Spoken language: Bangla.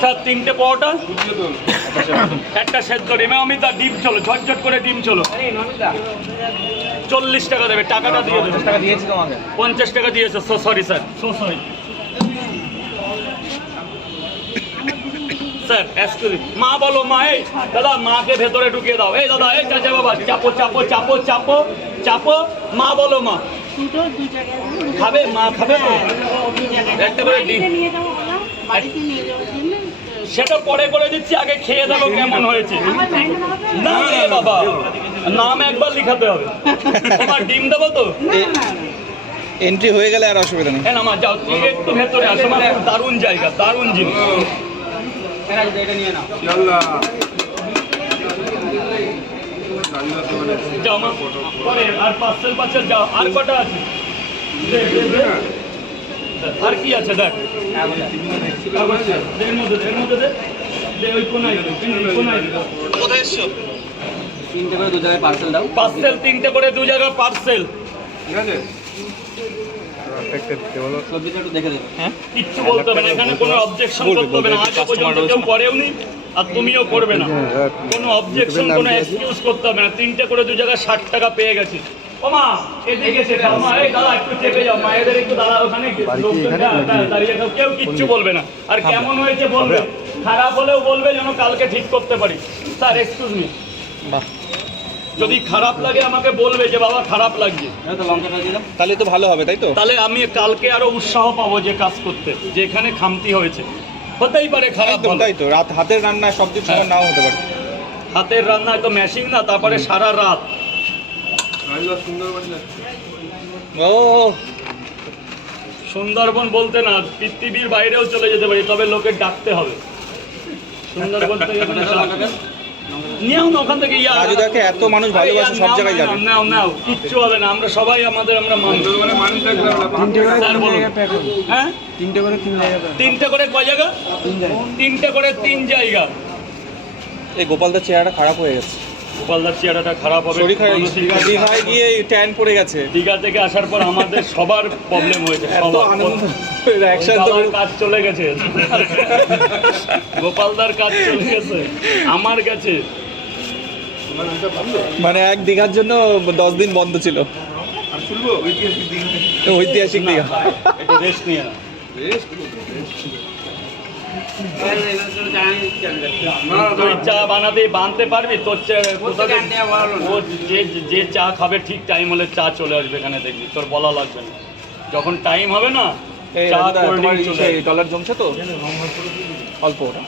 স্যার 3টে পরোটা, একটা সেদ্ধ ডিম। অমিতা ডিম চলো, ঝটঝট করে ডিম চলো। 40 টাকা দেবে, টাকাটা দিয়ে দেবে। 50 টাকা দিয়েছি তোমাকে। 50 টাকা দিয়েছে, সরি স্যার, সরি স্যার। মা বলো, মা। এই দাদা, মাকে ভেতরে ঢুকিয়ে দাও। এই দাদা, এই চাচা বাবা, চাপো চাপো চাপো চাপো চাপো। মা বলো, মা খাবে, মা খাবে তো? একটা করে ডিম, সেটা পরে করে দিচ্ছি, আগে খেয়ে দেখো কেমন হয়েছে। না রে বাবা, নাম একবার লিখাতে হবে। তোমার ডিম দেবো তো? এন্ট্রি হয়ে গেলে আর অসুবিধা নেই। হ্যাঁ মা, যাও তুমি একটু ভেতরে আসো। মা খুব দারুণ জায়গা, দারুণ জিনিস। যাও মা, পরে আর পার্সেল যাও। আর কটা আছে? আর কি আছে দেখ। এর মধ্যে দে। ওই কোনায় কোথায় এসছো? 3টে করে 2 জায়গায় পার্সেল দাও। পার্সেল 3টে করে 2 জায়গায় পার্সেল। ঠিক আছে, সবজিটা একটু দেখে দেবে। হ্যাঁ, কিচ্ছু বলতে হবে না, এখানে কোনো অবজেকশন করতে হবে না। আজ পর্যন্ত কেউ করেও নি, আর তুমিও করবে না। কোনো অবজেকশন, কোনো এক্সকিউজ করতে হবে না। 3টে করে 2 জায়গায় 60 টাকা পেয়ে গেছি। ও মা, এদিকে সেটা। মা, এই দাদা একটু চেপে যাও, মায়েদের একটু দাদা ওখানে দাঁড়িয়ে থাকো, কেউ কিচ্ছু বলবে না। আর কেমন হয়েছে বলবে, খারাপ হলেও বলবে, যেন কালকে ঠিক করতে পারি। স্যার এক্সকিউজ মি, যদি খারাপ লাগে আমাকে বলবে যে বাবা খারাপ লাগছে, তাহলে তো ভালো হবে, তাই তো? তাহলে আমি কালকে আরো উৎসাহ পাবো যে কাজ করতে, যে এখানে খামতি হয়েছে। হতেই পারে খারাপ, একদম তাই তো। রাত হাতের রান্না সবজির সময় নাও হতে পারে। হাতের রান্নায় তো মেশিং না, তারপরে সারা রাত। ও, সুন্দরবন বলতে না, পৃথিবীর বাইরেও চলে যেতে পারি, তবে লোকে ডাকতে হবে। সুন্দরবন থেকে নিয়েও না ওখান থেকে। রাজুদাকে এত মানুষ ভালোবাসে, সব জায়গায় যাবে। নাও, কিচ্ছু হবে না। আমরা সবাই আমরা মানুষ। হ্যাঁ, 3টে করে 3 জায়গায়। 3টে করে কয় জায়গা? 3টে করে 3 জায়গা। এই গোপালদার চেহারাটা খারাপ হয়ে গেছে। গোপালদার চেহারাটা খারাপ হবে। শরীর খারাপ, দীঘায় গিয়ে ট্যান পড়ে গেছে। দীঘা থেকে আসার পর আমাদের সবার প্রবলেম হয়েছে। গোপালদার কাজ চলে গেছে, গোপালদার কাজ চলে গেছে, আমার কাছে। মানে এক দীঘার জন্য 10 দিন বন্ধ ছিল। ঐতিহাসিক দীঘা। একটু রেস্ট নিয়ে না। তুই চা বানাতে পারবি? তোর যে চা খাবে ঠিক টাইম হলে চা চলে আসবে এখানে, দেখবি, তোর বলা লাগবে না। যখন টাইম হবে না, চা কোল্ড ড্রিঙ্ক চলে আসবে। ডলার জমছে তো অল্প ওটা।